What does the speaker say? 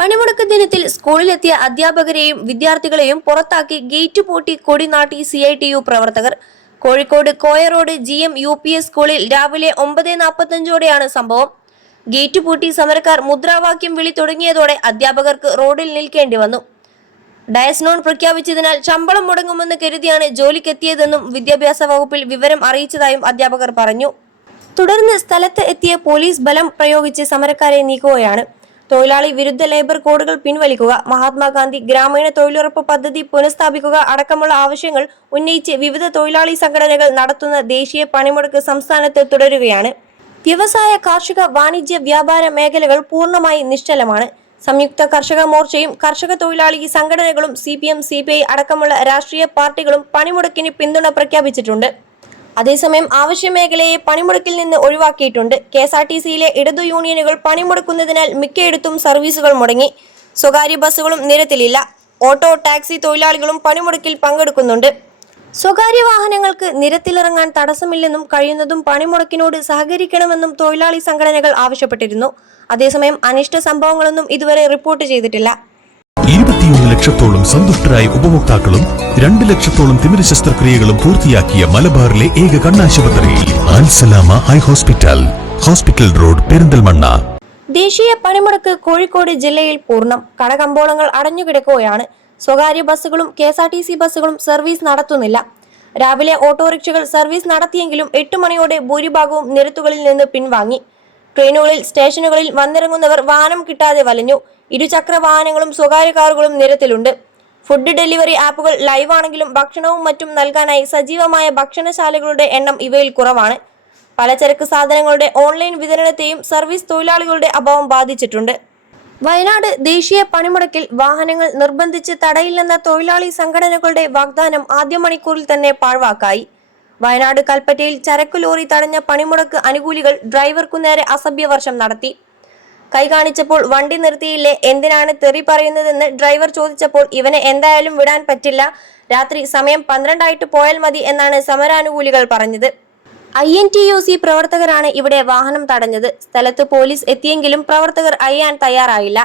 പണിമുടക്ക് ദിനത്തിൽ സ്കൂളിലെത്തിയ അധ്യാപകരെയും വിദ്യാർത്ഥികളെയും പുറത്താക്കി ഗേറ്റ് പൂട്ടി കൊടി നാട്ടി സി ഐ ടി യു പ്രവർത്തകർ. Kozhikode Koya road G M U P S സ്കൂളിൽ രാവിലെ ഒമ്പത് നാൽപ്പത്തഞ്ചോടെയാണ് സംഭവം. ഗേറ്റ് പൂട്ടി സമരക്കാർ മുദ്രാവാക്യം വിളി തുടങ്ങിയതോടെ അധ്യാപകർക്ക് റോഡിൽ നിൽക്കേണ്ടി വന്നു. ഡയസ്നോൺ പ്രഖ്യാപിച്ചതിനാൽ ശമ്പളം മുടങ്ങുമെന്ന് കരുതിയാണ് ജോലിക്കെത്തിയതെന്നും വിദ്യാഭ്യാസ വകുപ്പിൽ വിവരം അറിയിച്ചതായും അധ്യാപകർ പറഞ്ഞു. തുടർന്ന് സ്ഥലത്ത് എത്തിയ പോലീസ് ബലം പ്രയോഗിച്ച് സമരക്കാരെ നീക്കുകയാണ്. തൊഴിലാളി വിരുദ്ധ ലേബർ കോഡുകൾ പിൻവലിക്കുക മഹാത്മാഗാന്ധി ഗ്രാമീണ തൊഴിലുറപ്പ് പദ്ധതി പുനഃസ്ഥാപിക്കുക അടക്കമുള്ള ആവശ്യങ്ങൾ ഉന്നയിച്ച് വിവിധ തൊഴിലാളി സംഘടനകൾ നടത്തുന്ന ദേശീയ പണിമുടക്ക് സംസ്ഥാനത്ത് തുടരുകയാണ്. വ്യവസായ കാർഷിക വാണിജ്യ വ്യാപാര മേഖലകൾ പൂർണമായി നിശ്ചലമാണ്. സംയുക്ത കർഷക മോർച്ചയും കർഷക തൊഴിലാളി സംഘടനകളും C P M C P I അടക്കമുള്ള രാഷ്ട്രീയ പാർട്ടികളും പണിമുടക്കിന് പിന്തുണ പ്രഖ്യാപിച്ചിട്ടുണ്ട്. അതേസമയം ആവശ്യ മേഖലയെ പണിമുടക്കിൽ നിന്ന് ഒഴിവാക്കിയിട്ടുണ്ട്. കെ എസ് ആർ ടി സിയിലെ ഇടതു യൂണിയനുകൾ പണിമുടക്കുന്നതിനാൽ മിക്കയിടത്തും സർവീസുകൾ മുടങ്ങി. സ്വകാര്യ ബസ്സുകളും നിരത്തിലില്ല. ഓട്ടോ ടാക്സി തൊഴിലാളികളും പണിമുടക്കിൽ പങ്കെടുക്കുന്നുണ്ട്. സ്വകാര്യ വാഹനങ്ങൾക്ക് നിരത്തിലിറങ്ങാൻ തടസ്സമില്ലെന്നും കഴിയുന്നതും പണിമുടക്കിനോട് സഹകരിക്കണമെന്നും തൊഴിലാളി സംഘടനകൾ ആവശ്യപ്പെട്ടിരുന്നു. അതേസമയം അനിഷ്ട സംഭവങ്ങളൊന്നും ഇതുവരെ റിപ്പോർട്ട് ചെയ്തിട്ടില്ല. ഇരുപത്തിയൊന്ന് ലക്ഷത്തോളം സന്തുഷ്ടരായ ഉപഭോക്താക്കളും രണ്ട് ലക്ഷത്തോളം തിമിര ശസ്ത്രക്രിയകളും പൂർത്തിയാക്കിയ മലബാറിലെ ഏക കണ്ണാശുപത്രി Alsalama high hospital hospital road Perinthalmanna. ദേശീയ പണിമുടക്ക് കോഴിക്കോട് ജില്ലയിൽ പൂർണം. കടകമ്പോളങ്ങൾ അടഞ്ഞുകിടക്കുകയാണ്. സ്വകാര്യ ബസ്സുകളും K S R T C ബസ്സുകളും സർവീസ് നടത്തുന്നില്ല. രാവിലെ ഓട്ടോറിക്ഷകൾ സർവീസ് നടത്തിയെങ്കിലും എട്ട് മണിയോടെ ഭൂരിഭാഗവും നിരത്തുകളിൽ നിന്ന് പിൻവാങ്ങി. ട്രെയിനുകളിൽ സ്റ്റേഷനുകളിൽ വന്നിറങ്ങുന്നവർ വാഹനം കിട്ടാതെ വലഞ്ഞു. ഇരുചക്ര വാഹനങ്ങളും സ്വകാര്യ കാറുകളും നിരത്തിലുണ്ട്. ഫുഡ് ഡെലിവറി ആപ്പുകൾ ലൈവാണെങ്കിലും ഭക്ഷണവും മറ്റും നൽകാനായി സജീവമായ ഭക്ഷണശാലകളുടെ എണ്ണം ഇവയിൽ കുറവാണ്. പലചരക്ക് സാധനങ്ങളുടെ ഓൺലൈൻ വിതരണത്തെയും സർവീസ് തൊഴിലാളികളുടെ അഭാവം ബാധിച്ചിട്ടുണ്ട്. വയനാട് ദേശീയ പണിമുടക്കിൽ വാഹനങ്ങൾ നിർബന്ധിച്ച് തടയില്ലെന്ന തൊഴിലാളി സംഘടനകളുടെ വാഗ്ദാനം ആദ്യ മണിക്കൂറിൽ തന്നെ പാഴ്വാക്കായി. വയനാട് കൽപ്പറ്റയിൽ ചരക്കു ലോറി തടഞ്ഞ പണിമുടക്ക് അനുകൂലികൾ ഡ്രൈവർക്കു നേരെ അസഭ്യവർഷം നടത്തി. കൈ കാണിച്ചപ്പോൾ വണ്ടി നിർത്തിയില്ലേ എന്തിനാണ് തെറി പറയുന്നതെന്ന് ഡ്രൈവർ ചോദിച്ചപ്പോൾ ഇവനെ എന്തായാലും വിടാൻ പറ്റില്ല. രാത്രി സമയം പന്ത്രണ്ടായിട്ട് പോയാൽ മതി എന്നാണ് സമരാനുകൂലികൾ പറഞ്ഞത്. I N T U C പ്രവർത്തകരാണ് ഇവിടെ വാഹനം തടഞ്ഞത്. സ്ഥലത്ത് പോലീസ് എത്തിയെങ്കിലും പ്രവർത്തകർ അയ്യാൻ തയ്യാറായില്ല.